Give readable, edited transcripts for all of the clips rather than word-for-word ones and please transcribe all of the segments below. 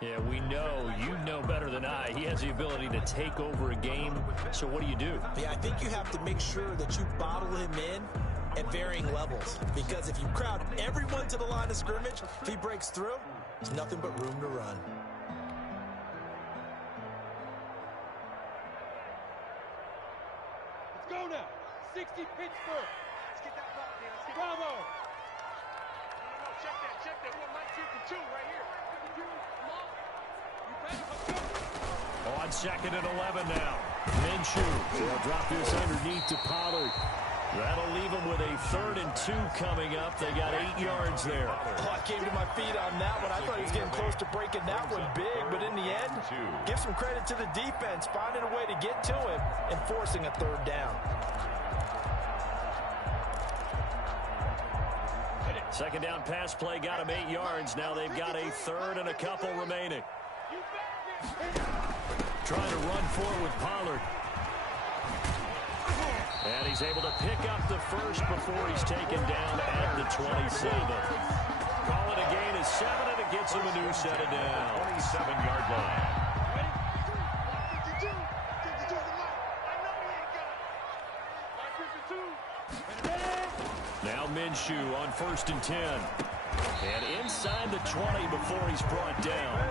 Yeah, we know, you know better than I. He has the ability to take over a game. So what do you do? Yeah, I think you have to make sure that you bottle him in at varying levels. Because if you crowd everyone to the line of scrimmage, if he breaks through, there's nothing but room to run. Let's go now. 60 Pittsburgh. Let's get that ball, man. Let's get Bravo. No, check that. Check that. We're Mike 52 right here. On 2nd and 11 now. Minshew. They'll drop this underneath to Pollard. That'll leave them with a 3rd and 2 coming up. They got 8 yards there. Oh, I came to my feet on that one. I thought he was getting close to breaking that one big, but in the end, give some credit to the defense, finding a way to get to him and forcing a 3rd down. 2nd down pass play got him 8 yards. Now they've got a 3rd and a couple remaining. Trying to run forward with Pollard. And he's able to pick up the first before he's taken down at the 27. Call it a gain of 7, and it gets him a new set of down. 27-yard line. Now Minshew on 1st and 10. And inside the 20 before he's brought down.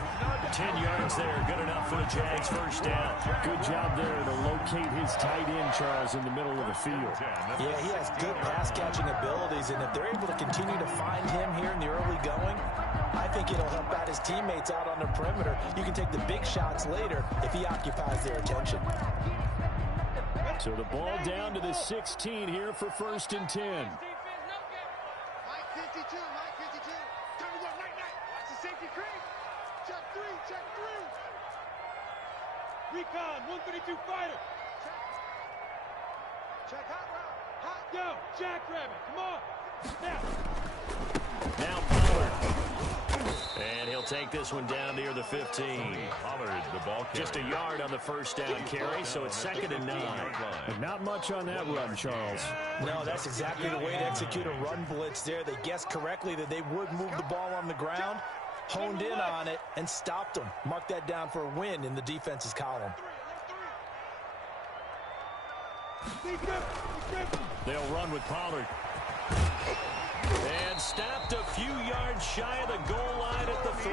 10 yards there, good enough for the Jags' first down. Good job there to locate his tight end, Charles, in the middle of the field. Yeah, he has good pass-catching abilities, and if they're able to continue to find him here in the early going, I think it'll help out his teammates out on the perimeter. You can take the big shots later if he occupies their attention. So the ball down to the 16 here for 1st and 10. Mike 52, Mike 52. Time to go, night. Watch the safety creep. Check 3. Recon, 132 fighter. Check hot route. Hot. Yo, jackrabbit, come on. Now Pollard. And he'll take this one down near the 15. Pollard, the ball carrier. Just a yard on the first down carry, so it's 2nd and 9. And not much on that run, Charles. No, that's exactly the way to execute a run blitz there. They guessed correctly that they would move the ball on the ground, honed in on it, and stopped them. Mark that down for a win in the defense's column. They'll run with Pollard. And stopped a few yards shy of the goal line at the 3.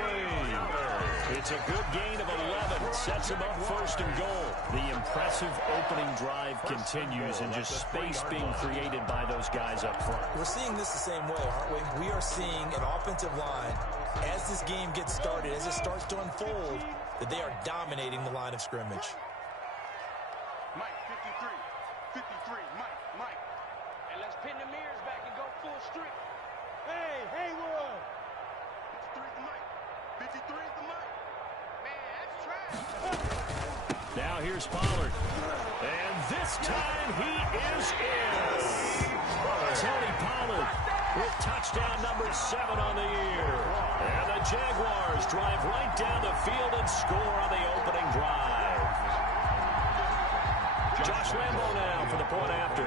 It's a good gain of 11. Sets him up 1st and goal. The impressive opening drive continues, and just space being created by those guys up front. We're seeing this the same way, aren't we? We are seeing an offensive line, as this game gets started, as it starts to unfold, that they are dominating the line of scrimmage. Mike 53, Mike. And let's pin the mirrors back and go full streak. Hey, Haywood. 53 is the Mike. 53 is the Mike. Man, that's trash. Now here's Pollard. And this time he is in. Tony Pollard with touchdown number 7 on the year. And the Jaguars drive right down the field and score on the opening drive. Josh Lambo now for the point after.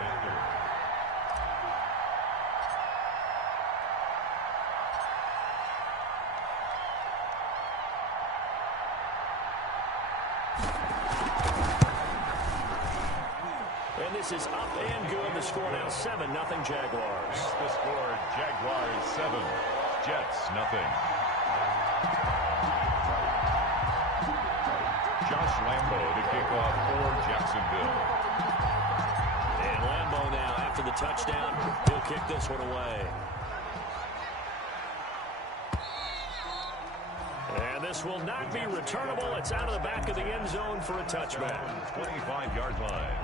And this is up and good. The score now 7-0 Jaguars. The score, Jaguars 7, Jets 0. Josh Lambo to kick off for Jacksonville. And Lambo now after the touchdown. He'll kick this one away. And this will not be returnable. It's out of the back of the end zone for a touchback. 25-yard line.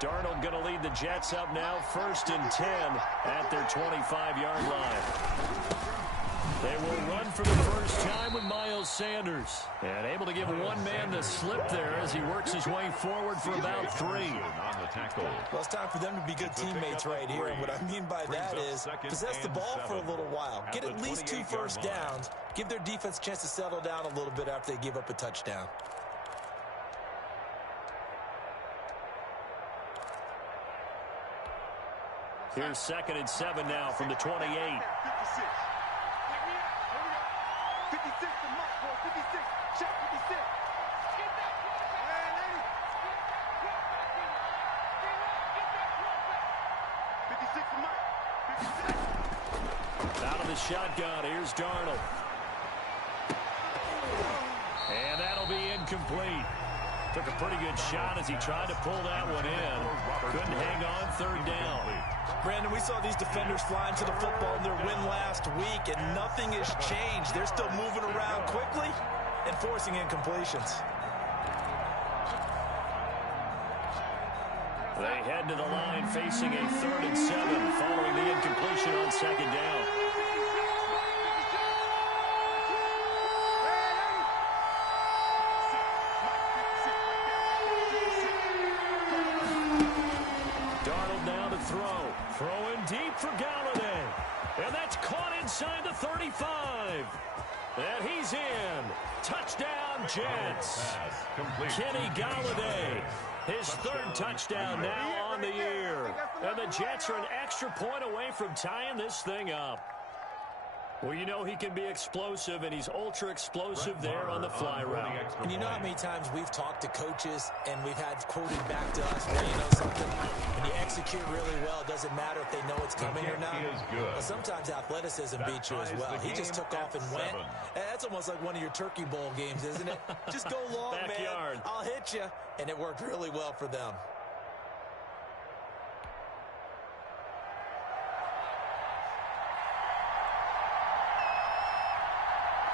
Darnold going to lead the Jets up now, 1st and 10 at their 25-yard line. They will run for the first time with Miles Miles Sanders. And able to give one man the slip there as he works his way forward for about 3. On the tackle. Well, it's time for them to be good teammates right here. And what I mean by that is possess the ball for a little while. Get at least 2 first downs. Give their defense a chance to settle down a little bit after they give up a touchdown. Here's 2nd and 7 now from the 28. 56 to Mike, boy. 56. Shot 56. Hey, lady. 56 to Mike. 56. Out of the shotgun, here's Darnold. And that'll be incomplete. Took a pretty good shot as he tried to pull that one in. Couldn't hang on 3rd down. Brandon, we saw these defenders flying to the football in their win last week, and nothing has changed. They're still moving around quickly and forcing incompletions. They head to the line facing a 3rd and 7 following the incompletion on 2nd down. Darnold now to throw. Throwing deep for Galladay. And that's caught inside the 35. And he's in. Touchdown, Jets. Kenny Galladay. His 3rd touchdown now on the year. And the Jets are an extra point away from tying this thing up. Well, you know he can be explosive, and he's ultra-explosive there on the fly route. And you know how many times we've talked to coaches and we've had quoted back to us where, you know something, when you execute really well, it doesn't matter if they know it's coming or not. But sometimes athleticism beats you as well. He just took off and went. And that's almost like one of your Turkey Bowl games, isn't it? Just go long, Backyard. man. I'll hit you. And it worked really well for them.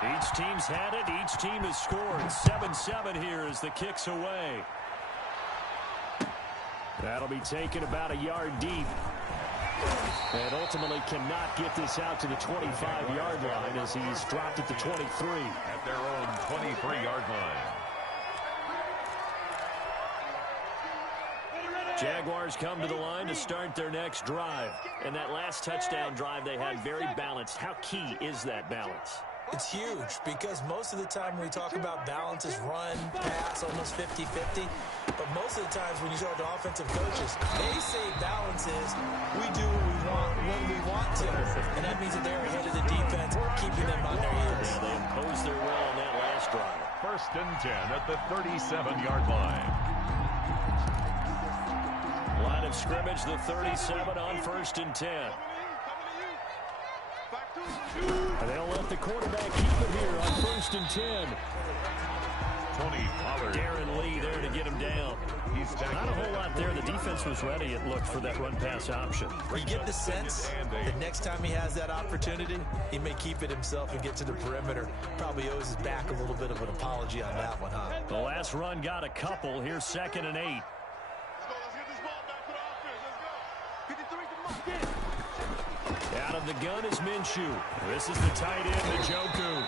Each team's had it. Each team has scored. 7-7 here as the kick's away. That'll be taken about a yard deep. And ultimately cannot get this out to the 25-yard line as he's dropped at the 23. At their own 23-yard line. Jaguars come to the line to start their next drive. And that last touchdown drive they had very balanced. How key is that balance? It's huge because most of the time when we talk about balance is run, pass, almost 50-50. But most of the times when you talk to offensive coaches, they say balance is we do what we want when we want to. And that means that they're ahead of the defense, keeping them on their heels. They imposed their will on that last drive. 1st and 10 at the 37-yard line. Line of scrimmage, the 37 on 1st and 10. And they'll let the quarterback keep it here on 1st and 10. Tony Pollard. Darren Lee there to get him down. Not a whole lot there. The defense was ready, it looked, for that run-pass option. You get the sense that next time he has that opportunity, he may keep it himself and get to the perimeter. Probably owes his back a little bit of an apology on that one, huh? The last run got a couple. Here's 2nd and 8. Let's get this ball back for the offense. Let's go. 53 to Mike. Out of the gun is Minshew. This is the tight end, Njoku.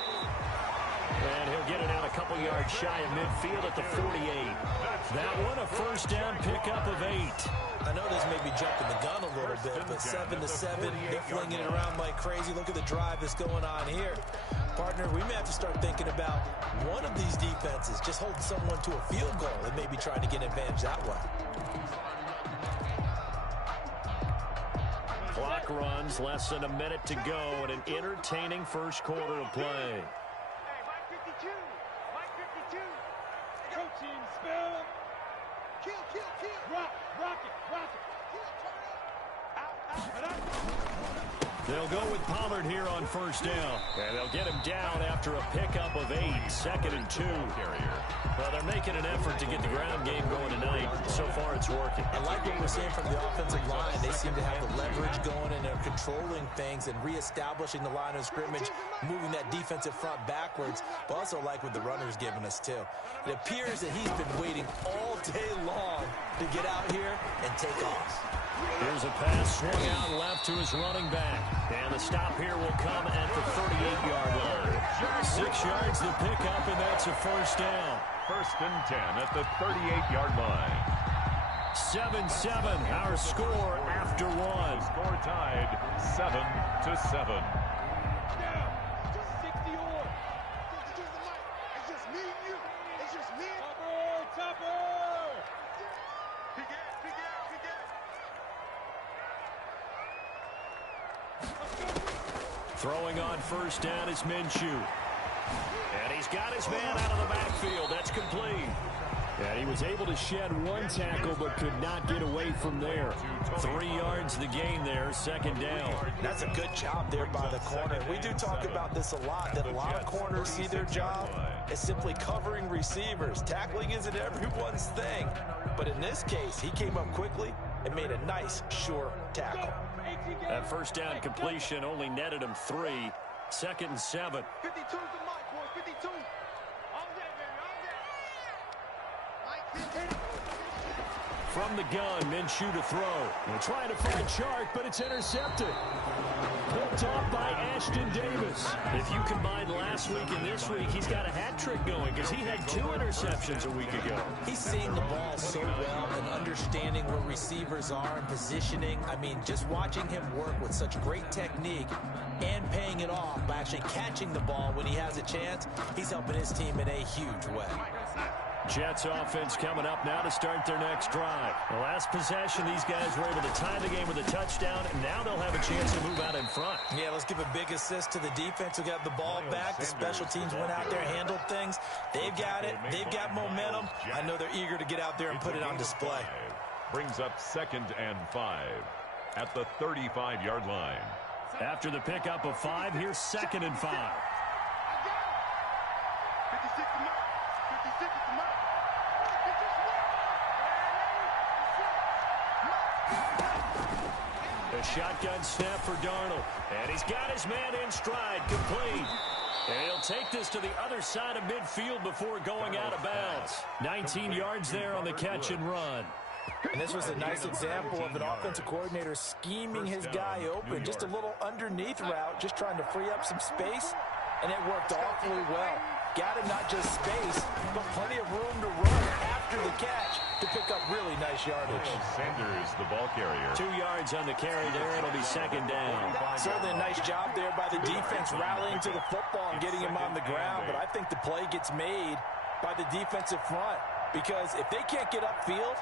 And he'll get it out a couple yards shy of midfield at the 48. That one, a 1st down pickup of 8. I know this may be jumping the gun a little bit, but 7-7, they're flinging it around like crazy. Look at the drive that's going on here. Partner, we may have to start thinking about one of these defenses just holding someone to a field goal and maybe trying to get an advantage that way. Clock runs, less than a minute to go, and an entertaining first quarter of play. Hey, Mike 52. Mike 52. Go team, spell. Kill. Rock it. Kill, turn up. Out. They'll go with Pollard here on 1st down. And they'll get him down after a pickup of 8. 2nd and 2. Well, they're making an effort to get the ground game going tonight. So far, it's working. I like what we're seeing from the offensive line. They seem to have the leverage going, and they're controlling things and reestablishing the line of scrimmage, moving that defensive front backwards, but also like what the runner's giving us, too. It appears that he's been waiting all day long to get out here and take off. Here's a pass swung out left to his running back. And the stop here will come at the 38-yard line. 6 yards the pickup, and that's a first down. 1st and 10 at the 38-yard line. 7-7, our score after one. Score tied 7-7. Throwing on first down is Minshew. And he's got his man out of the backfield. That's complete. And he was able to shed one tackle but could not get away from there. 3 yards the gain there, 2nd down. That's a good job there by the corner. We do talk about this a lot, that a lot of corners see their job as simply covering receivers. Tackling isn't everyone's thing. But in this case, he came up quickly and made a nice, sure tackle. That first down completion only netted him 3. 2nd and 7. 52's the mic, boys. 52. All day, baby. All day. From the gun, Minshew to throw. They're trying to find Chark, but it's intercepted. Picked off by Ashton Davis. If you combine last week and this week, he's got a hat trick going because he had 2 interceptions a week ago. He's seeing the ball so well and understanding where receivers are and positioning. I mean, just watching him work with such great technique and paying it off by actually catching the ball when he has a chance, he's helping his team in a huge way. Jets offense coming up now to start their next drive. The last possession, these guys were able to tie the game with a touchdown, and now they'll have a chance to move out in front. Yeah, let's give a big assist to the defense who got the ball back. The special teams went out there, handled things. They've got it. They've got momentum. I know they're eager to get out there and put it on display. Brings up 2nd and 5 at the 35-yard line. After the pickup of 5, here's 2nd and 5. 56 to Mike. 56 to Mike. A shotgun snap for Darnold. And he's got his man in stride, complete. And he'll take this to the other side of midfield before going out of bounds. 19 yards there on the catch and run. And this was a nice example of an offensive coordinator scheming his guy open. Just a little underneath route, just trying to free up some space. And it worked awfully well. Got him not just space, but plenty of room to run after the catch to pick up really nice yardage. Sanders, the ball carrier. 2 yards on the carry there. It'll be 2nd down. Certainly a nice job there by the defense rallying to the football and getting him on the ground. But I think the play gets made by the defensive front. Because if they can't get upfield,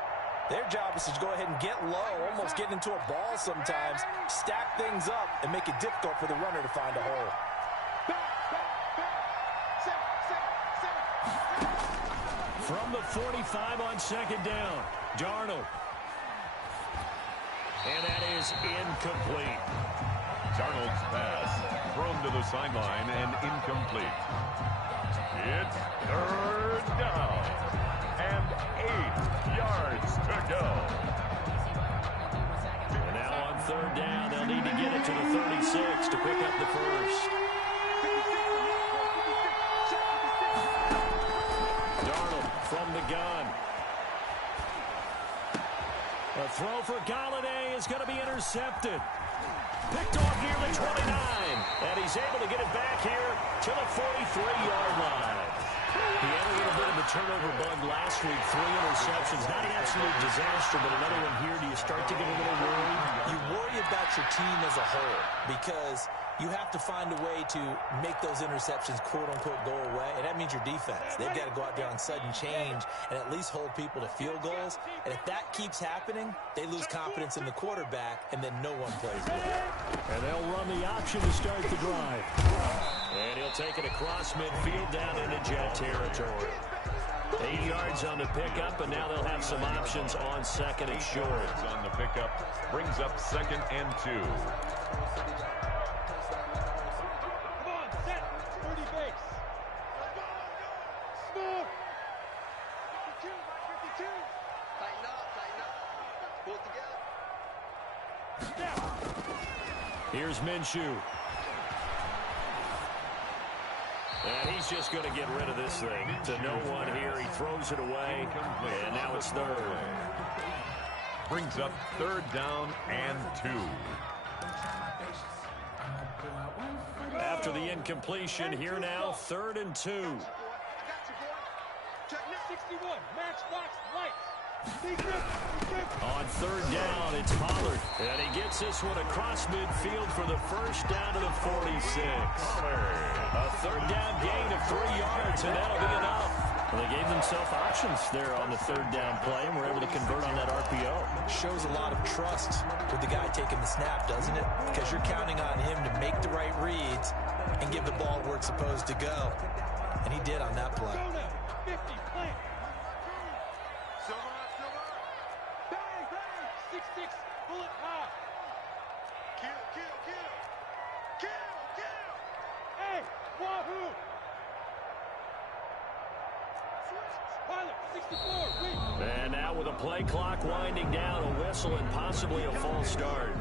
their job is to go ahead and get low, almost get into a ball sometimes, stack things up, and make it difficult for the runner to find a hole. From the 45 on 2nd down, Darnold. And that is incomplete. Darnold's pass thrown to the sideline and incomplete. It's 3rd down and 8 yards to go. And now on 3rd down, they'll need to get it to the 36 to pick up the first. Darnold from the gun. A throw for Galladay is going to be intercepted. Picked off near the 29. And he's able to get it back here to the 43-yard line. He had a little bit of a turnover bug last week. 3 interceptions. Not an absolute disaster, but another one here. Do you start to get a little worried? You worry about your team as a whole because you have to find a way to make those interceptions, quote-unquote, go away, and that means your defense. They've got to go out there on sudden change and at least hold people to field goals, and if that keeps happening, they lose confidence in the quarterback, and then no one plays good. And they'll run the option to start the drive. And he'll take it across midfield down into Jet territory. 8 yards on the pickup, and now they'll have some options on 2nd and short. On the pickup brings up 2nd and 2. Here's Minshew. And he's just going to get rid of this thing. To no one here. He throws it away. And now it's 3rd. brings up 3rd down and 2. After the incompletion, here now, 3rd and 2. 61, match box, lights. On 3rd down, it's Pollard. And he gets this one across midfield for the first down to the 46. A 3rd down gain of 3 yards, and that'll be enough. Well, they gave themselves options there on the 3rd down play, and were able to convert on that RPO. Shows a lot of trust with the guy taking the snap, doesn't it? Because you're counting on him to make the right reads and give the ball where it's supposed to go. And he did on that play. 50, plant. Bang, bang. 6-6, bullet high. Kill. Hey, wahoo. Pilot, 64, wait. And now with a play clock winding down, a whistle and possibly a false start.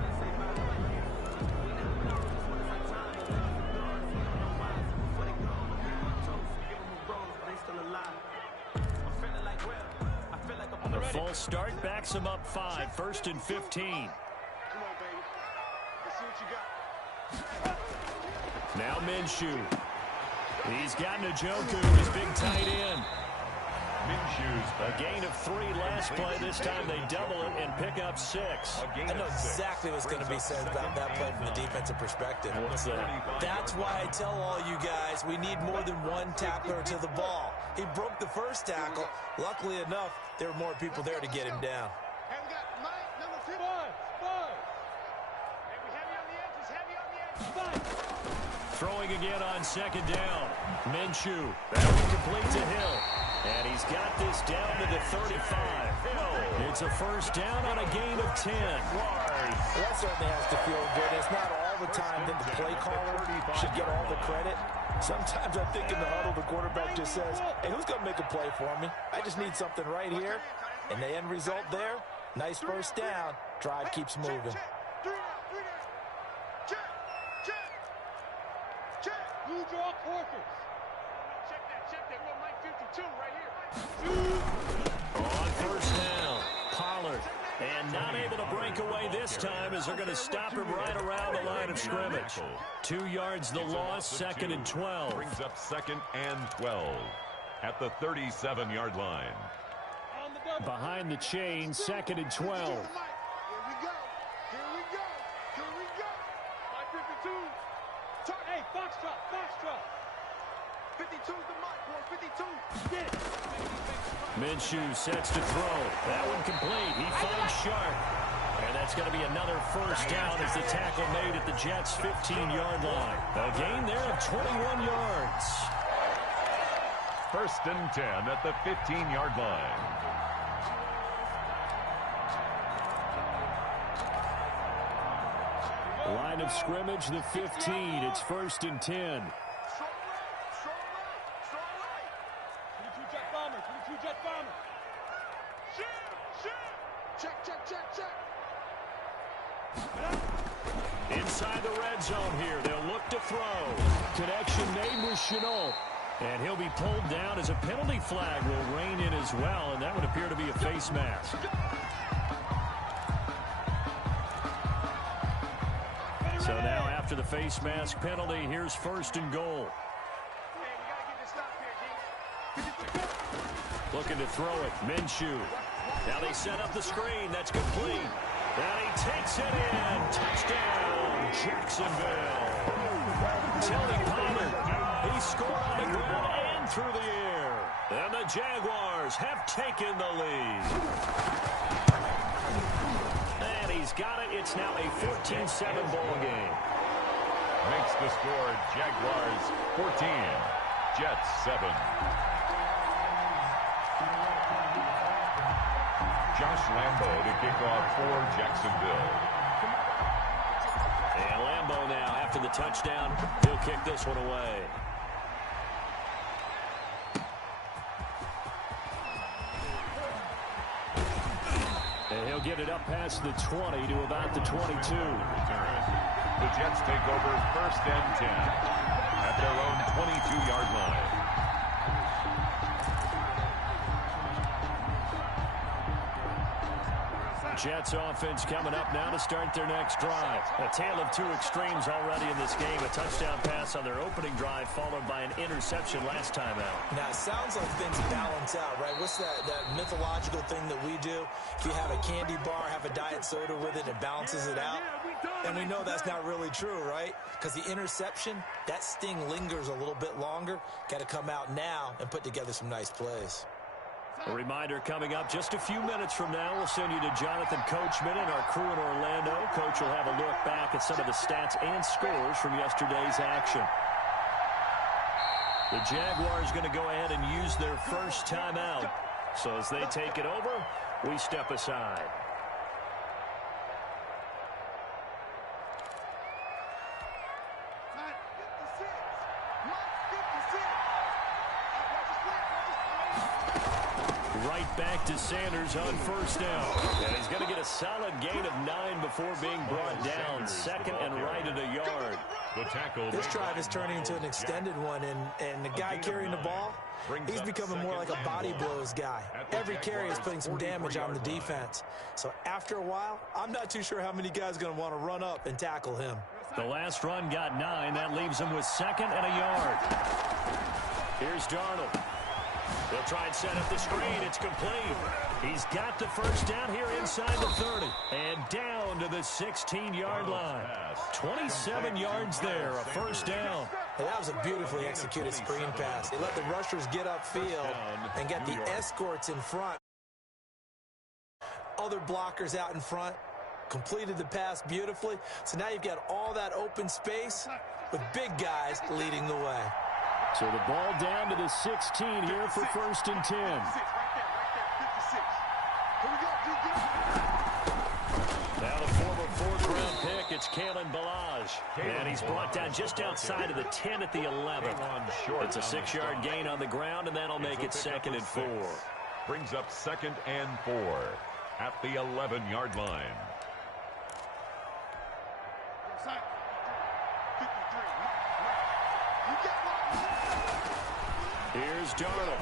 The false start backs him up 5, 1st and 15. Come on, baby. Let's see what you got. Now Minshew. He's got Njoku, his big tight end. Minshew's A gain of 3 last play. This time they double it and pick up 6. I know exactly what's going to be said about that play from the defensive perspective. What's that? That's why I tell all you guys we need more than one tackler to the ball. He broke the first tackle. Luckily enough, there were more people there to get him down. Hey, we got Mike, number 2. Five. Hey, we heavy on the edges, heavy on the edges. Five. Throwing again on 2nd down. Minshew. That one complete to Hill. And he's got this down to the 35. It's a first down on a gain of 10. That certainly has to feel good. It's not all the time that the play caller should get all the credit. Sometimes I think in the huddle, the quarterback just says, hey, who's going to make a play for me? I just need something right here. And the end result there, nice first down. Drive keeps moving. Check. Blue draw Corkers. Check that. Little Mike 52 right here. On 1st down, Pollard. And not able to break away this time as they're going to stop him right around the line of scrimmage. 2 yards the loss, 2nd and 12. Brings up 2nd and 12 at the 37-yard line. Behind the chain, 2nd and 12. Here we go. Mike 52. Hey, Foxtrot. 52's the Mike, boy. 52. Get it. Minshew sets to throw. That one complete. He finds Sharp. And that's going to be another first down as the tackle made at the Jets' 15-yard line. A gain there of 21 yards. 1st and 10 at the 15-yard line. Line of scrimmage, the 15. It's 1st and 10. Jet bomber. Shoot. Check. Inside the red zone here. They'll look to throw. Connection made with Chenault. And he'll be pulled down as a penalty flag will rein in as well. And that would appear to be a face mask. So now after the face mask penalty, here's 1st and goal. Looking to throw it. Minshew. Now they set up the screen. That's complete. And he takes it in. Touchdown, Jacksonville. Tony Pollard. He scored on the ground and through the air. And the Jaguars have taken the lead. And he's got it. It's now a 14-7 ball game. Makes the score Jaguars 14, Jets 7. Josh Lambo to kick off for Jacksonville. And Lambo now, after the touchdown, he'll kick this one away. And he'll get it up past the 20 to about the 22. The Jets take over 1st and 10 at their own 22-yard line. Jets offense coming up now to start their next drive. A tale of two extremes already in this game. A touchdown pass on their opening drive followed by an interception last time out. Now, it sounds like things balance out, right? What's that mythological thing that we do? If you have a candy bar, have a diet soda with it, it balances it out. And we know that's not really true, right? Because the interception, that sting lingers a little bit longer. Got to come out now and put together some nice plays. A reminder coming up just a few minutes from now. We'll send you to Jonathan Coachman and our crew in Orlando. Coach will have a look back at some of the stats and scores from yesterday's action. The Jaguars going to go ahead and use their first timeout. So as they take it over, we step aside. Right back to Sanders on first down. And he's going to get a solid gain of 9 before being brought down. Second and right at a yard. The tackle. This drive is turning into an extended one, and the guy carrying the ball, he's becoming more like a body blows guy. Every carry is putting some damage on the defense. So after a while, I'm not too sure how many guys are going to want to run up and tackle him. The last run got 9. That leaves him with second and a yard. Here's Darnold. They'll try and set up the screen. It's complete. He's got the first down here inside the 30. And down to the 16-yard line. 27 yards there, a first down. Hey, that was a beautifully executed screen pass. They let the rushers get upfield and get the escorts in front. Other blockers out in front. Completed the pass beautifully. So now you've got all that open space with big guys leading the way. So the ball down to the 16 here for first and 10. Now the former fourth-round pick, it's Kalen Ballage. And he's brought down just outside of the 10 at the 11. It's a 6-yard gain on the ground, and that'll make it second and 4. Brings up second and 4 at the 11-yard line. Here's Darnold.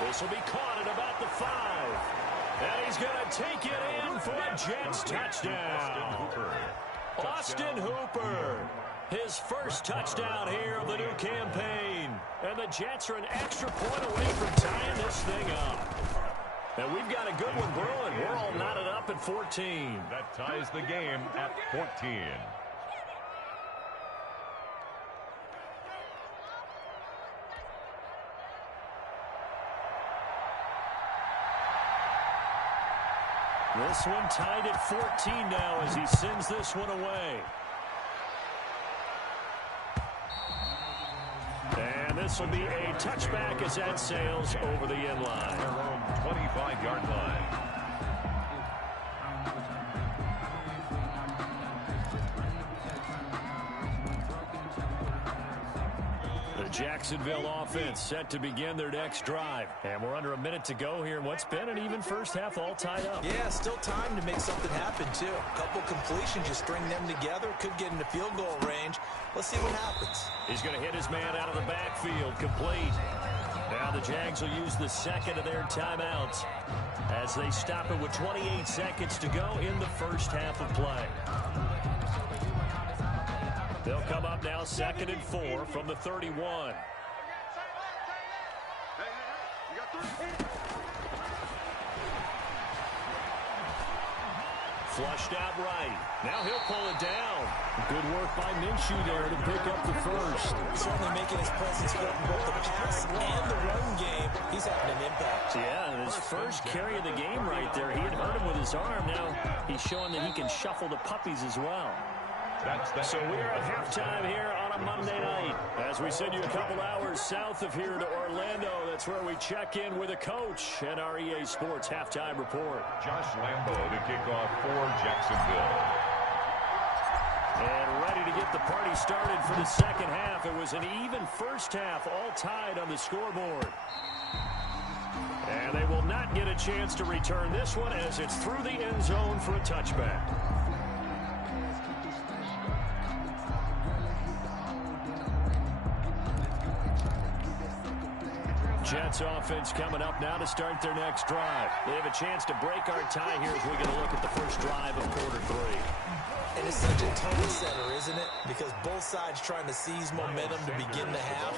This will be caught at about the 5. And he's going to take it in for a Jets touchdown. Austin Hooper. His first touchdown here of the new campaign. And the Jets are an extra point away from tying this thing up. And we've got a good one brewing. We're all knotted up at 14. That ties the game at 14. This one tied at 14 now as he sends this one away. And this will be a touchback as that sails over the end line. Their own 25-yard line. The Jacksonville offense set to begin their next drive. And we're under a minute to go here in what's been an even first half all tied up. Yeah, still time to make something happen, too. A couple completions, you string them together, could get into field goal range. Let's see what happens. He's going to hit his man out of the backfield, complete. Now the Jags will use the second of their timeouts as they stop it with 28 seconds to go in the first half of play. They'll come up now second and 4 from the 31. Flushed out right. Now he'll pull it down. Good work by Minshew there to pick up the first. Certainly making his presence felt in both the pass and the run game. He's having an impact. Yeah, his first carry of the game right there. He had hurt him with his arm. Now he's showing that he can shuffle the puppies as well. So we're at halftime here on a Monday night. As we send you a couple hours south of here to Orlando, that's where we check in with a coach and our EA Sports halftime report. Josh Lambo to kick off for Jacksonville. And ready to get the party started for the second half. It was an even first half, all tied on the scoreboard. And they will not get a chance to return this one as it's through the end zone for a touchback. Jets offense coming up now to start their next drive. They have a chance to break our tie here as we get a look at the first drive of quarter 3. And it's such a tone setter, isn't it? Because both sides trying to seize momentum to begin the half.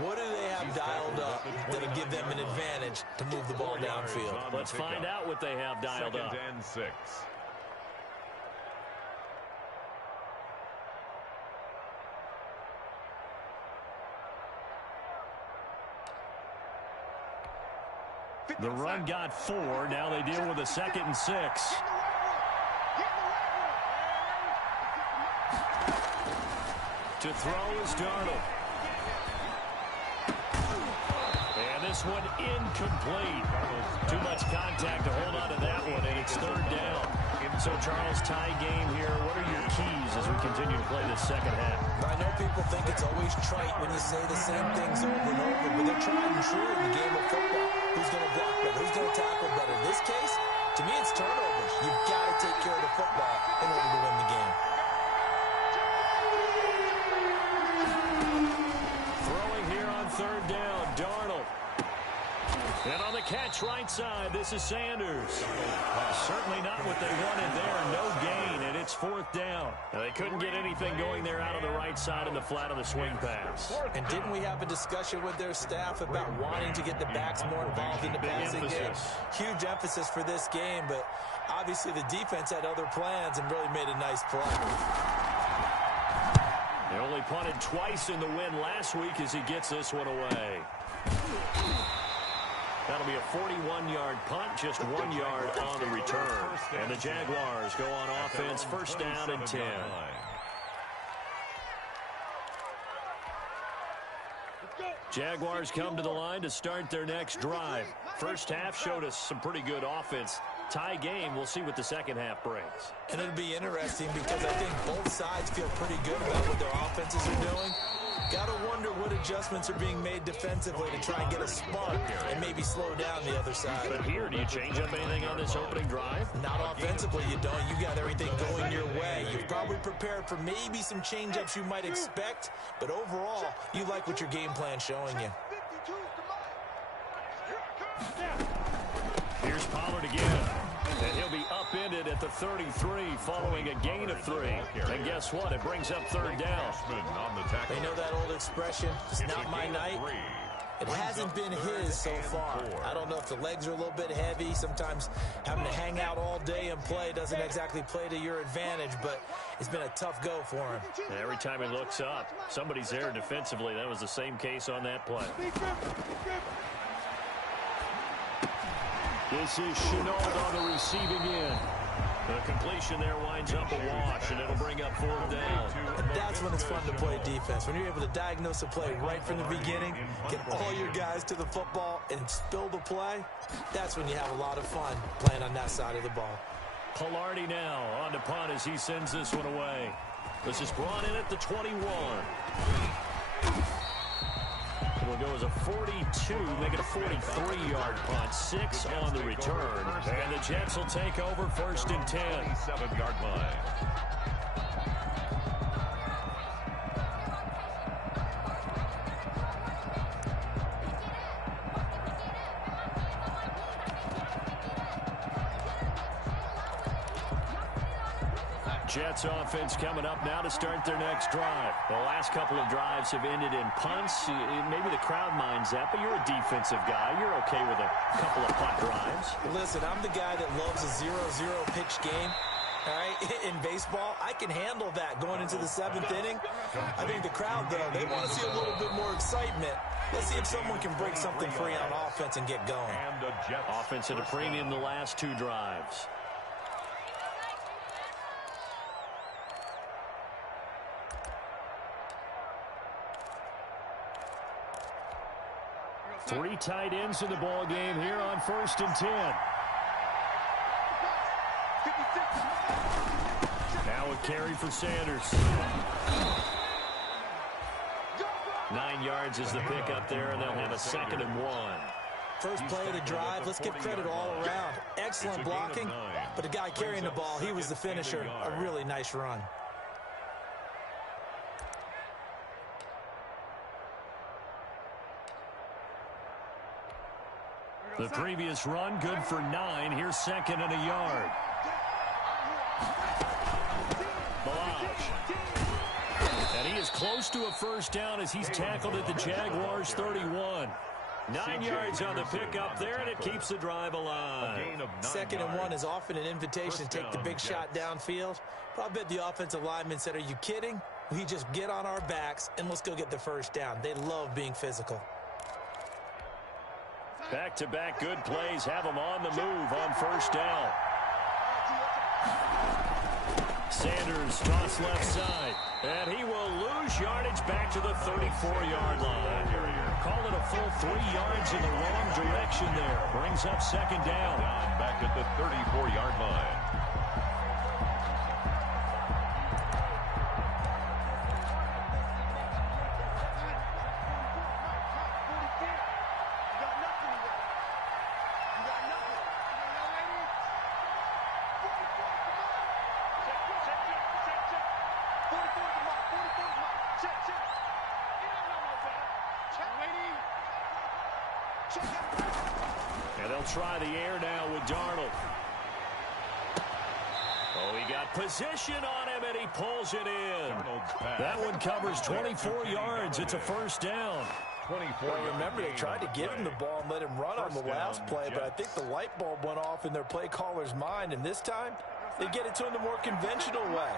What do they have dialed up that'll give them an advantage to move the ball downfield? Let's find out what they have dialed up. 2nd and 6. The run got 4. Now they deal with a 2nd and 6. To throw is Darnold. And this one incomplete. Too much contact to hold on to that one, and it's 3rd down. So, Charles, tie game here. What are your keys as we continue to play this second half? I know people think it's always trite when you say the same things over and over, but they're tried and true in the game of football. Who's going to block better? Who's going to tackle better? In this case, to me, it's turnovers. You've got to take care of the football in order to win the game. Throwing here on 3rd down, Darnold. And on the catch right side, this is Sanders. Certainly not what they wanted there. No gain, and it's 4th down. Now, they couldn't get anything going there out on the right side of the flat on the swing pass. And didn't we have a discussion with their staff about wanting to get the backs more involved in the passing game? Huge emphasis for this game, but obviously the defense had other plans and really made a nice play. They only punted twice in the win last week as he gets this one away. That'll be a 41-yard punt, just 1 yard on the return. And the Jaguars go on offense, 1st down and 10. Jaguars come to the line to start their next drive. First half showed us some pretty good offense. Tie game, we'll see what the second half brings. And it'll be interesting because I think both sides feel pretty good about what their offenses are doing. Got to wonder what adjustments are being made defensively to try and get a spark and maybe slow down the other side. But here, do you change up anything on this opening drive? Not offensively, you don't. You got everything going your way. You've probably prepared for maybe some change-ups you might expect, but overall, you like what your game plan's showing you. Here's Pollard again. And he'll be upended at the 33 following a gain of 3. And guess what? It brings up 3rd down. They know that old expression, it's not my night. It hasn't been his so far. I don't know if the legs are a little bit heavy. Sometimes having to hang out all day and play doesn't exactly play to your advantage, but it's been a tough go for him. And every time he looks up, somebody's there defensively. That was the same case on that play. This is Chenault on the receiving end. The completion there winds up a wash, and it'll bring up 4th down. And that's when it's fun to play defense. When you're able to diagnose a play right from the beginning, get all your guys to the football, and spill the play, that's when you have a lot of fun playing on that side of the ball. Pollardi now on to punt as he sends this one away. This is brought in at the 21. Will go as a 42, make it a 43-yard punt, 6 on the return. And the Jets will take over 1st and 10. 7-yard line. Jets offense coming up now to start their next drive. The last couple of drives have ended in punts. Maybe the crowd minds that, but you're a defensive guy. You're okay with a couple of punt drives. Listen, I'm the guy that loves a 0-0 pitch game. All right, in baseball, I can handle that going into the 7th inning. I think the crowd, though, they want to see a little bit more excitement. Let's see if someone can break something free on offense and get going. Offense at a premium the last 2 drives. Three tight ends in the ball game here on 1st and 10. Now a carry for Sanders. 9 yards is the pickup there, and they'll have a 2nd and 1. First play of the drive, let's give credit all around. Excellent blocking, but the guy carrying the ball, he was the finisher. A really nice run. The previous run, good for 9. Here's second and a yard. And he is close to a first down as he's tackled at the Jaguars' 31. 9 yards on the pickup there, and it keeps the drive alive. Second and 1 is often an invitation to take the big shot downfield. But I bet the offensive lineman said, are you kidding? We just get on our backs and let's go get the first down. They love being physical. Back-to-back good plays have them on the move on first down. Sanders toss left side, and he will lose yardage back to the 34-yard line. Call it a full 3 yards in the wrong direction there. Brings up second down. Back at the 34-yard line. And they'll try the air now with Darnold. Oh, he got position on him, and he pulls it in. That one covers 24 yards. It's a first down. Well, remember, they tried to give him the ball and let him run on the last play, but I think the light bulb went off in their play caller's mind, and this time they get it to him the more conventional way,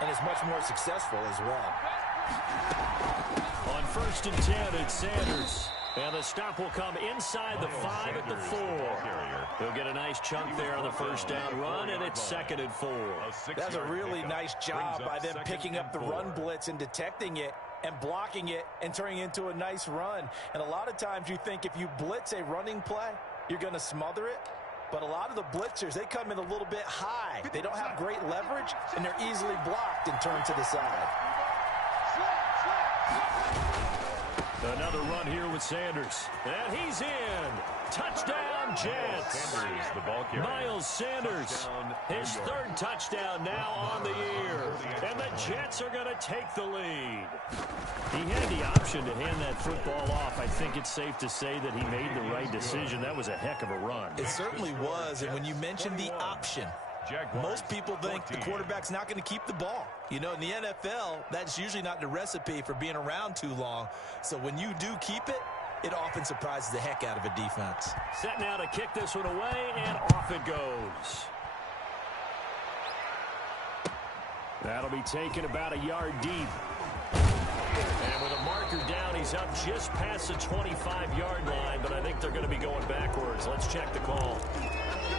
and it's much more successful as well. On first and 10, it's Sanders. And the stop will come inside the 5 at the 4. He'll get a nice chunk there on the first down run, and it's second and 4. That's a really nice job by them picking up the run blitz and detecting it and blocking it and turning it into a nice run. And a lot of times you think if you blitz a running play, you're going to smother it. But a lot of the blitzers, they come in a little bit high. They don't have great leverage, and they're easily blocked and turned to the side. Another run here with Sanders. And he's in. Touchdown, Jets. Miles Sanders, his third touchdown now on the year. And the Jets are going to take the lead. He had the option to hand that football off. I think it's safe to say that he made the right decision. That was a heck of a run. It certainly was. And when you mentioned the option, most people think the quarterback's not going to keep the ball. You know, in the NFL, that's usually not the recipe for being around too long. So when you do keep it, it often surprises the heck out of a defense. Set now to kick this one away, and off it goes. That'll be taken about a yard deep. And with a marker down, he's up just past the 25-yard line, but I think they're going to be going backwards. Let's check the call.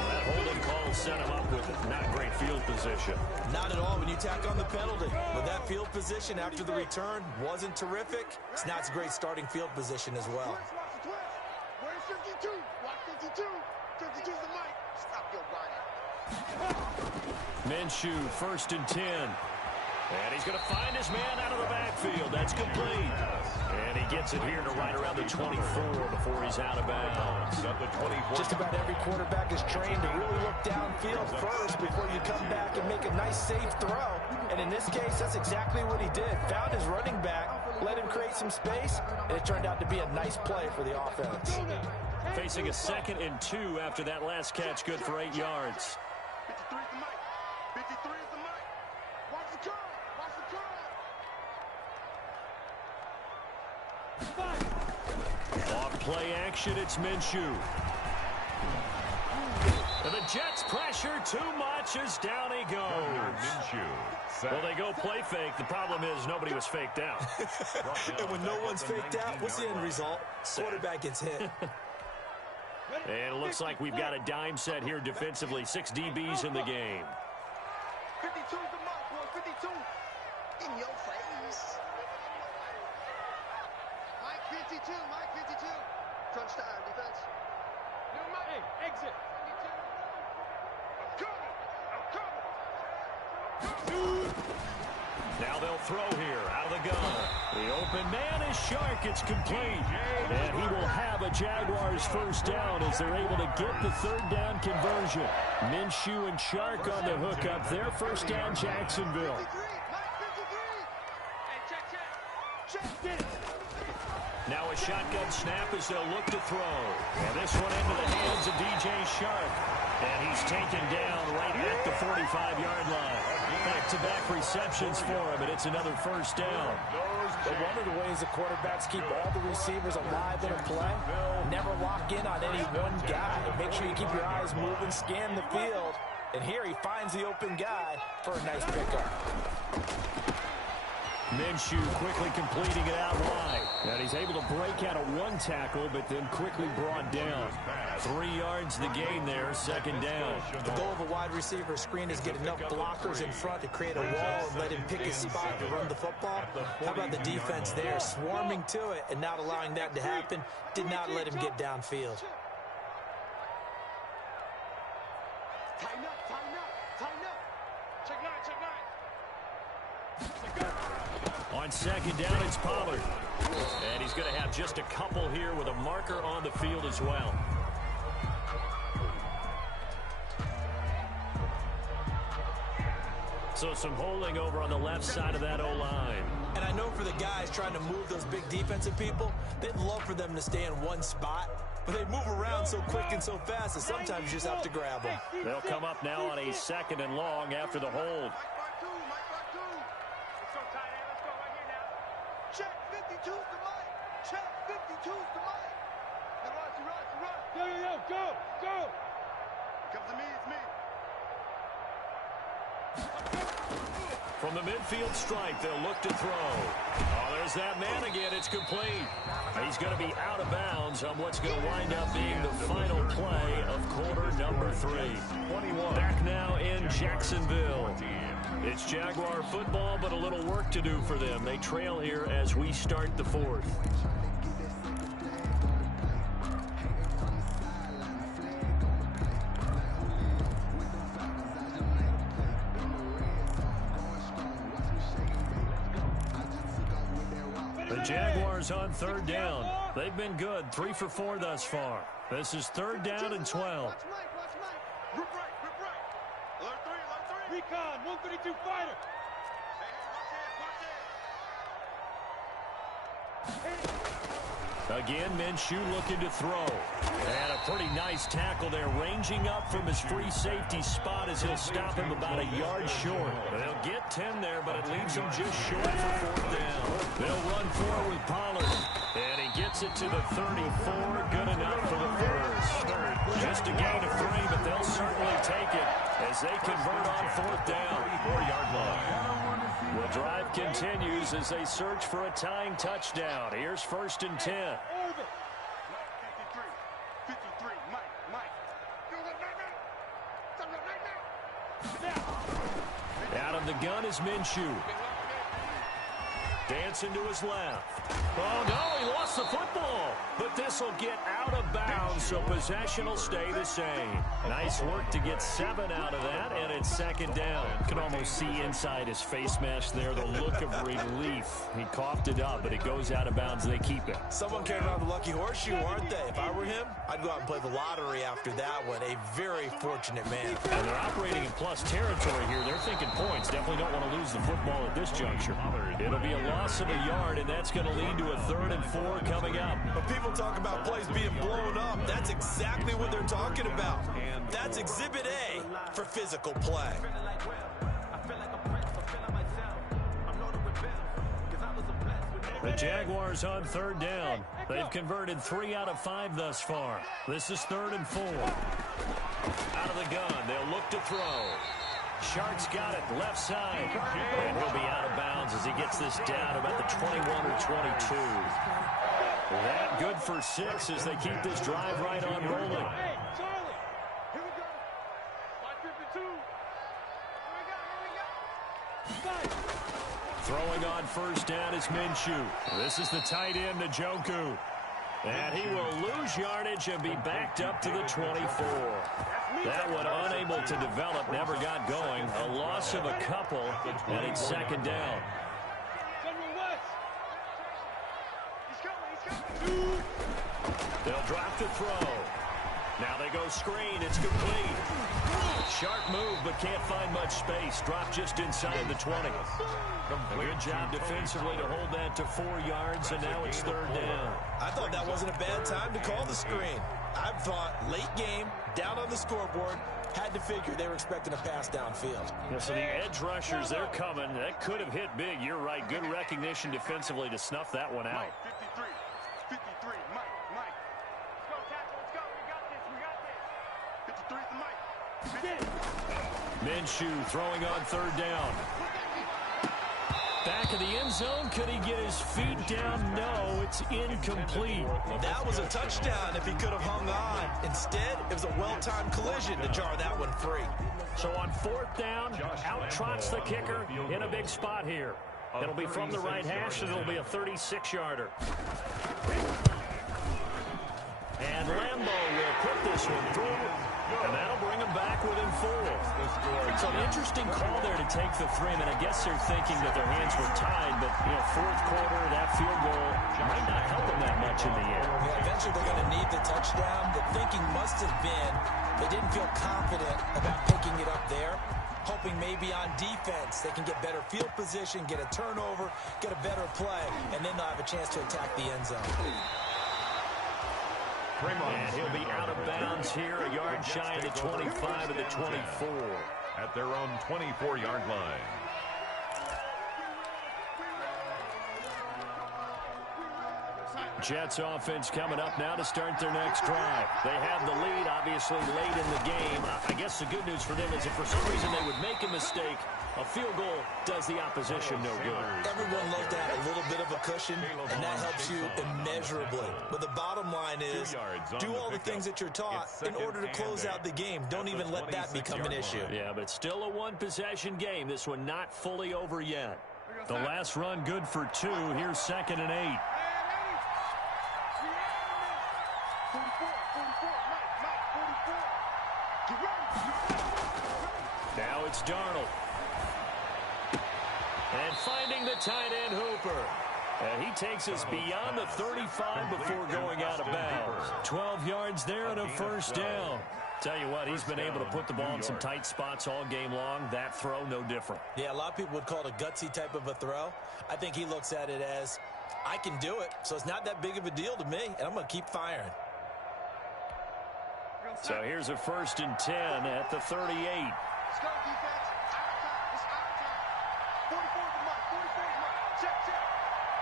That holding call set him up with not great field position. Not at all when you tack on the penalty. But that field position after the return wasn't terrific. It's not a great starting field position as well. Where's 52? Watch 52. 52's the mic. Stop your running. Minshew, first and 10. And he's going to find his man out of the backfield. That's complete. And he gets it here to right around the 24 before he's out of bounds. Just about every quarterback is trained to really look downfield first before you come back and make a nice, safe throw. And in this case, that's exactly what he did. Found his running back, let him create some space, and it turned out to be a nice play for the offense. Facing a 2nd and 2 after that last catch, good for 8 yards. 53 is the mic. 53 is the mic. Watch the curl. Watch the curl. Off play action, it's Minshew. And the Jets pressure too much as down he goes. Well, they go play fake. The problem is nobody was faked out. And when no one's faked out, what's the end result? Quarterback gets hit. And it looks like we've got a dime set here defensively. 6 DBs in the game. 52's the mic, boy. 52. In your face. Mike 52. Mike 52. Crunch time, defense. New mic. Hey, exit. 52. I'm coming. Now they'll throw here out of the gun. The open man is Shark. It's complete. And he will have a Jaguars first down as they're able to get the 3rd down conversion. Minshew and Shark on the hook up. Their first down, Jacksonville. Mike 53. Hey, check. Check. Get it. Now a shotgun snap as they'll look to throw. And this one into the hands of DJ Shark. And he's taken down right at the 45-yard line. Back-to-back receptions for him, and it's another first down. But one of the ways the quarterbacks keep all the receivers alive in a play, never lock in on any one guy. Make sure you keep your eyes moving, scan the field. And here he finds the open guy for a nice pickup. Minshew quickly completing it out wide. And he's able to break out of one tackle, but then quickly brought down. 3 yards the gain there, second down. The goal of a wide receiver screen is get enough blockers in front to create a wall and let him pick his spot to run the football. How about the defense there, swarming to it and not allowing that to happen? Did not let him get downfield. Tighten up, tighten up, tighten up. Check nine, check nine. On second down, it's Pollard. And he's going to have just a couple here with a marker on the field as well. So some holding over on the left side of that O-line. And I know for the guys trying to move those big defensive people, they'd love for them to stay in one spot. But they move around so quick and so fast that sometimes you just have to grab them. They'll come up now on a second and long after the hold. Check 52's the mic. Check 52's the mic. Run. Go. Comes to me, it's me. From the midfield stripe, they'll look to throw. Oh, there's that man again. It's complete. He's going to be out of bounds on what's going to wind up being the final play of quarter number 3. 21. Back now in Jacksonville. It's Jaguar football, but a little work to do for them. They trail here as we start the 4th. The Jaguars on third down. They've been good, 3 for 4 thus far. This is third down and 12. Watch Mike. Rip right. Alert 3. Recon, 132 fighter. Again, Minshew looking to throw. And a pretty nice tackle there, ranging up from his free safety spot as he'll stop him about a yard short. They'll get 10 there, but it leaves him just short for 4th down. They'll run 4 with Pollard. And he gets it to the 34. Good enough for the first. Just a gain of 3, but they'll certainly take it as they convert on 4th down. 4-yard line. The drive continues as they search for a tying touchdown. Here's 1st and 10. 53, Mike. Out of the gun is Minshew. Dancing to his left. Oh, no, he lost the football. But this will get out of bounds, so possession will stay the same. Nice work to get 7 out of that, and it's second down. You can almost see inside his face mask there the look of relief. He coughed it up, but it goes out of bounds. They keep it. Someone came around the lucky horseshoe, aren't they? If I were him, I'd go out and play the lottery after that one. A very fortunate man. And they're operating in plus territory here. They're thinking points. Definitely don't want to lose the football at this juncture. It'll be a loss of a yard, and that's going to lead to a 3rd and 4 coming up. When people talk about plays being blown up, that's exactly what they're talking about. That's Exhibit A for physical play. The Jaguars on 3rd down. They've converted 3 out of 5 thus far. This is 3rd and 4. Out of the gun, they'll look to throw. Shark's got it, left side. And he'll be out of bounds as he gets this down about the 21 or 22. That good for 6 as they keep this drive right on rolling. Hey, Charlie, here we go. Watch 52. Here we go. Throwing on 1st down is Minshew. This is the tight end, Njoku. And he will lose yardage and be backed up to the 24. That one unable to develop, never got going. A loss of a couple, and it's second down. They'll drop the throw. Now they go screen. It's complete. Sharp move, but can't find much space. Dropped just inside the 20. A good job defensively to hold that to 4 yards, and now it's 3rd down. I thought that wasn't a bad time to call the screen. I thought late game, down on the scoreboard, had to figure they were expecting a pass downfield. Yeah, so the edge rushers, they're coming. That could have hit big. You're right. Good recognition defensively to snuff that one out. 53. 53. Mike. Let's go, tackle. Let's go. We got this. 53 is the Mike. Minshew throwing on 3rd down. Back of the end zone. Could he get his feet down? No, it's incomplete. That was a touchdown if he could have hung on. Instead, it was a well-timed collision to jar that one free. So on 4th down, out trots the kicker in a big spot here. It'll be from the right hash, and it'll be a 36-yarder. And Lambeau will put this one through, and that'll bring him back within 4. So an interesting call there to take the 3. I mean, I guess they're thinking that their hands were tied, but, 4th quarter, that field goal might not help them that much in the end. Yeah, eventually they're going to need the touchdown. The thinking must have been they didn't feel confident about picking it up there, hoping maybe on defense they can get better field position, get a turnover, get a better play, and then they'll have a chance to attack the end zone. And he'll be out of bounds here, a yard shy of the 25 of the 24. At their own 24-yard line. Jets offense coming up now to start their next drive. They have the lead, obviously, late in the game. I guess the good news for them is if for some reason they would make a mistake, a field goal does the opposition no good. Everyone loves to have a little bit of a cushion, and that helps you immeasurably. But the bottom line is, do all the things that you're taught in order to close out the game. Don't even let that become an issue. Yeah, but still a one-possession game. This one not fully over yet. The last run good for 2. Here's 2nd and 8. 44. Mike. 44. Get ready. Now it's Darnold. And finding the tight end Hooper. And he takes us beyond the 35 before going out of bounds. 12 yards there and a 1st down. Tell you what, he's been able to put the ball in some tight spots all game long. That throw, no different. Yeah, a lot of people would call it a gutsy type of a throw. I think he looks at it as, I can do it, so it's not that big of a deal to me, and I'm going to keep firing. So here's a 1st and 10 at the 38. Let's go, defense. Out of time. It's out of time. 44 to Mike. 44 to Mike. Check.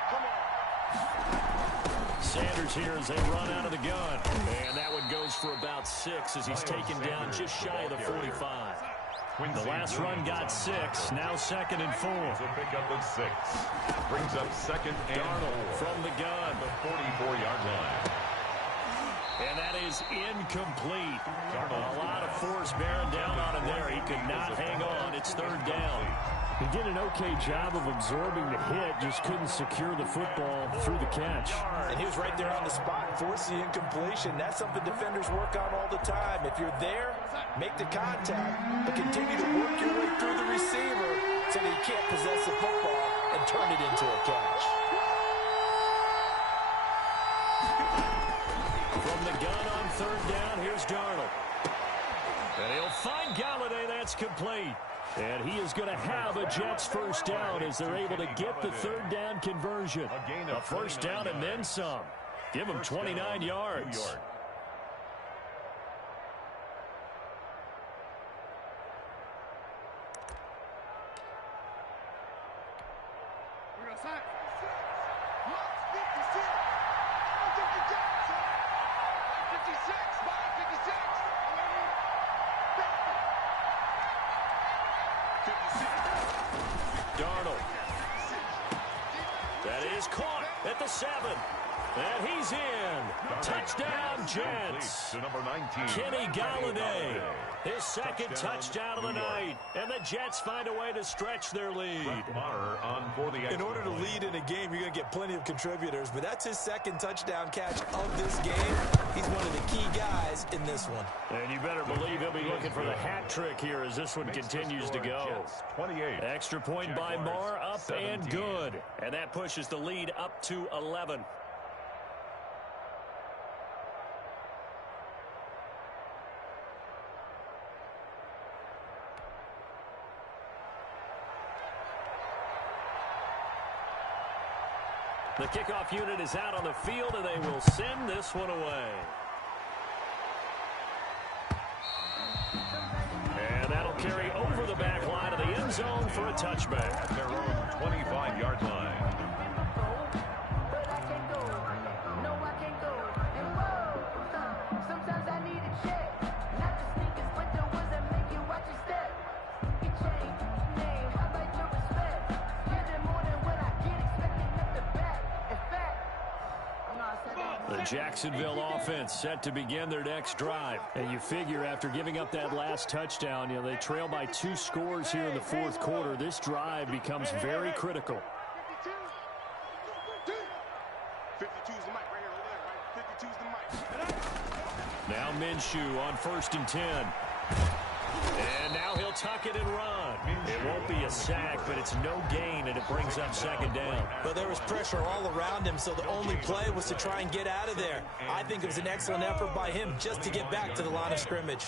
Come on. Sanders here as they run out of the gun. And that one goes for about 6 as he's taken down just shy of the 45. The last run got 6. Now 2nd and 4. So pick up at 6. Brings up 2nd and Darnold 4. from the gun. The 44-yard line. And that is incomplete. A lot of force bearing down on him there. He could not hang on. It's 3rd down. He did an okay job of absorbing the hit, just couldn't secure the football through the catch. And he was right there on the spot, force the incompletion. That's something defenders work on all the time. If you're there, make the contact, but continue to work your way through the receiver so that you can't possess the football and turn it into a catch. From the gun on 3rd down, here's Darnold. And he'll find Galladay. That's complete. And he is going to have a Jets 1st down as they're able to get the 3rd down conversion. A 1st down and then some. Give him 29 yards. Darnold. That is caught at the 7. And he's in. Touchdown, Jets. To number 19. Kenny Galladay. His 2nd touchdown of the night. And the Jets find a way to stretch their lead. In order to lead in a game, you're going to get plenty of contributors. But that's his 2nd touchdown catch of this game. He's one of the key guys in this one. And you better believe he'll be looking for the hat trick here as this one continues to go. 28. Extra point by Marr, up and good. And that pushes the lead up to 11. The kickoff unit is out on the field, and they will send this one away. And that'll carry over the back line of the end zone for a touchback. At their own 25-yard line. The Jacksonville offense set to begin their next drive. And you figure after giving up that last touchdown, they trail by 2 scores here in the fourth quarter. This drive becomes very critical. 52's the mic right here, right? 52's the mic. Now Minshew on 1st and 10. And now he'll tuck it and run. It won't be a sack, but it's no gain, and it brings up 2nd down. But there was pressure all around him, so the only play was to try and get out of there. I think it was an excellent effort by him just to get back to the line of scrimmage.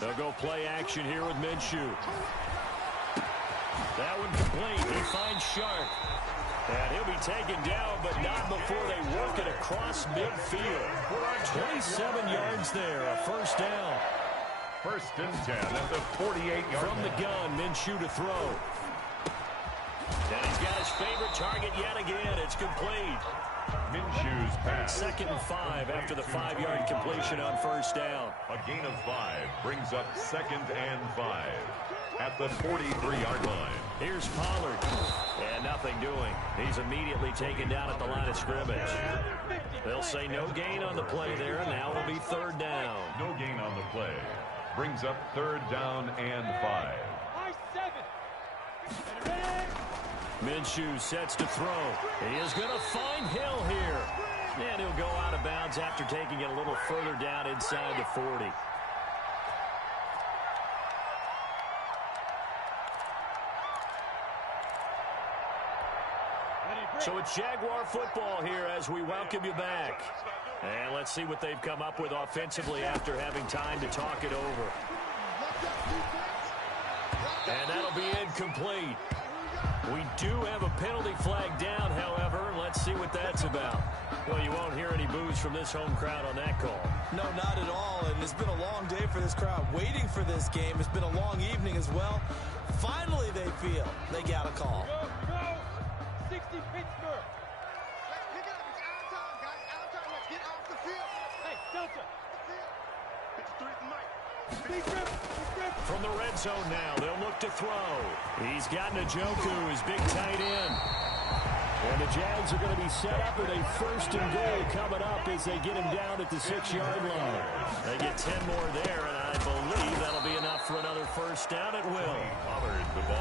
They'll go play action here with Minshew. That one complete. He finds Sharp. And he'll be taken down, but not before they work it across midfield. 27 yards there, a 1st down. 1st and 10 at the 48-yard line. From the gun, Minshew to throw. And he's got his favorite target yet again. It's complete. Minshew's pass. 2nd and 5 after the 5-yard completion on 1st down. A gain of 5 brings up 2nd and 5 at the 43-yard line. Here's Pollard. And nothing doing. He's immediately taken down at the line of scrimmage. They'll say no gain on the play there. Now it'll be 3rd down. No gain on the play. Brings up 3rd down and 5. Minshew sets to throw. He is going to find Hill here. And he'll go out of bounds after taking it a little further down inside the 40. So it's Jaguar football here as we welcome you back. And let's see what they've come up with offensively after having time to talk it over. And that'll be incomplete. We do have a penalty flag down, however. Let's see what that's about. Well, you won't hear any boos from this home crowd on that call. No, not at all. And it's been a long day for this crowd waiting for this game. It's been a long evening as well. Finally, they feel they got a call. Go! 60 Pittsburgh. Let's pick it up. It's our time, guys. Our time. Let's get off the field. Hey, Delta. 53's the mic. From the red zone now, they'll look to throw. He's got Njoku, his big tight end. And the Jags are going to be set up with a 1st and goal coming up as they get him down at the 6-yard line. They get 10 more there, and I believe that'll be enough for another 1st down at will.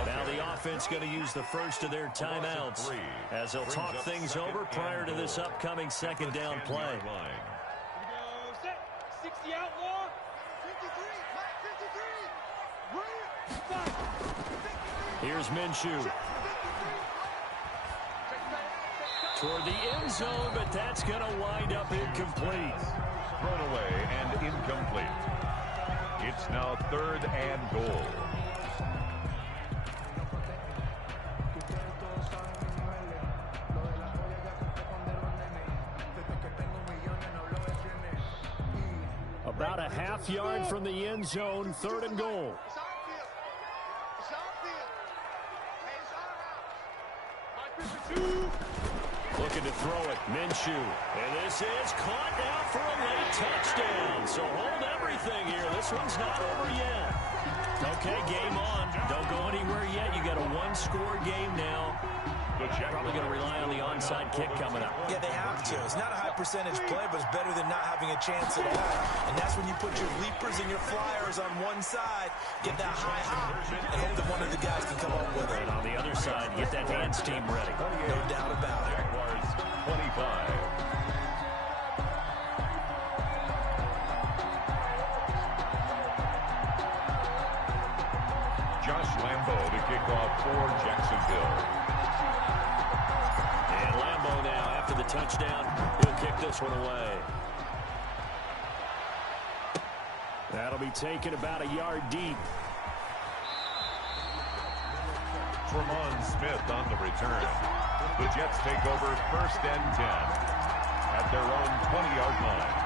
Now the offense going to use the first of their timeouts as they'll talk things over prior to this upcoming 2nd down play. 60 outlaw. 53. Here's Minshew. Toward the end zone, but that's going to wind up incomplete. Thrown away and incomplete. It's now 3rd and goal. About a half yard from the end zone, 3rd and goal. Looking to throw it, Minshew. And this is caught now for a late touchdown. So hold everything here. This one's not over yet. Okay, game on. Don't go anywhere yet. You got a 1-score game now. Probably going to rely on the onside kick coming up. Yeah, they have to. It's not a high percentage play, but it's better than not having a chance at all. And that's when you put your leapers and your flyers on one side, get that high hop, and hope that one of the guys can come up with it. And on the other side, get that hands team ready. No doubt about it. Jaguars 25. Josh Lambo to kick off for Jacksonville. And Lambo now, after the touchdown, he'll kick this one away. That'll be taken about a yard deep. Ramon Smith on the return. The Jets take over 1st and 10 at their own 20-yard line.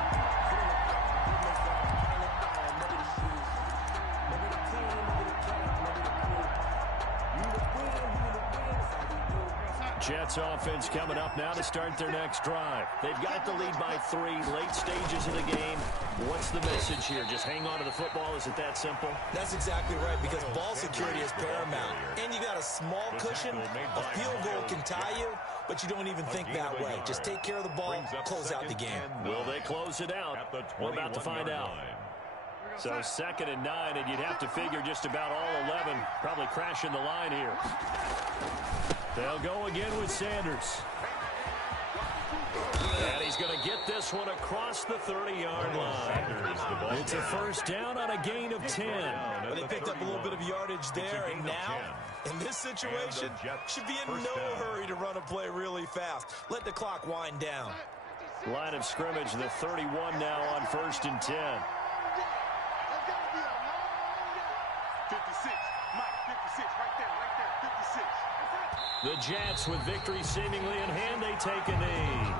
Jets offense coming up now to start their next drive. They've got the lead by 3, late stages of the game. What's the message here? Just hang on to the football? Is it that simple? That's exactly right, because ball security is paramount. And you got a small cushion. A field goal can tie you, but you don't even think that way. Just take care of the ball, close out the game. Will they close it out? We're about to find out. So 2nd and 9, and you'd have to figure just about all 11 probably crashing the line here. They'll go again with Sanders. And he's going to get this one across the 30-yard line. It's a 1st down on a gain of 10. Well, they picked up a little bit of yardage there, and now, in this situation, should be in no hurry to run a play really fast. Let the clock wind down. Line of scrimmage, the 31 now on 1st and 10. 56, Mike, 56, right there, 56. The Jets, with victory seemingly in hand, they take a knee.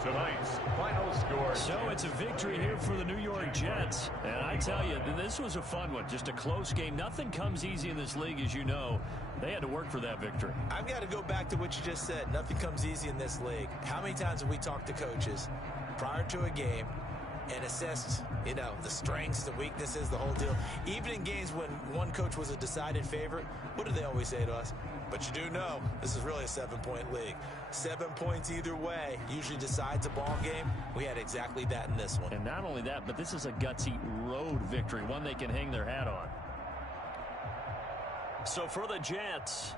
Tonight's final score. So it's a victory here for the New York Jets. And I tell you, this was a fun one. Just a close game. Nothing comes easy in this league, as you know. They had to work for that victory. I've got to go back to what you just said. Nothing comes easy in this league. How many times have we talked to coaches prior to a game and assessed, the strengths, the weaknesses, the whole deal? Even in games when one coach was a decided favorite, what do they always say to us? But you do know this is really a 7-point league. 7 points either way usually decides a ball game. We had exactly that in this one. And not only that, but this is a gutsy road victory, one they can hang their hat on. So for the Jets,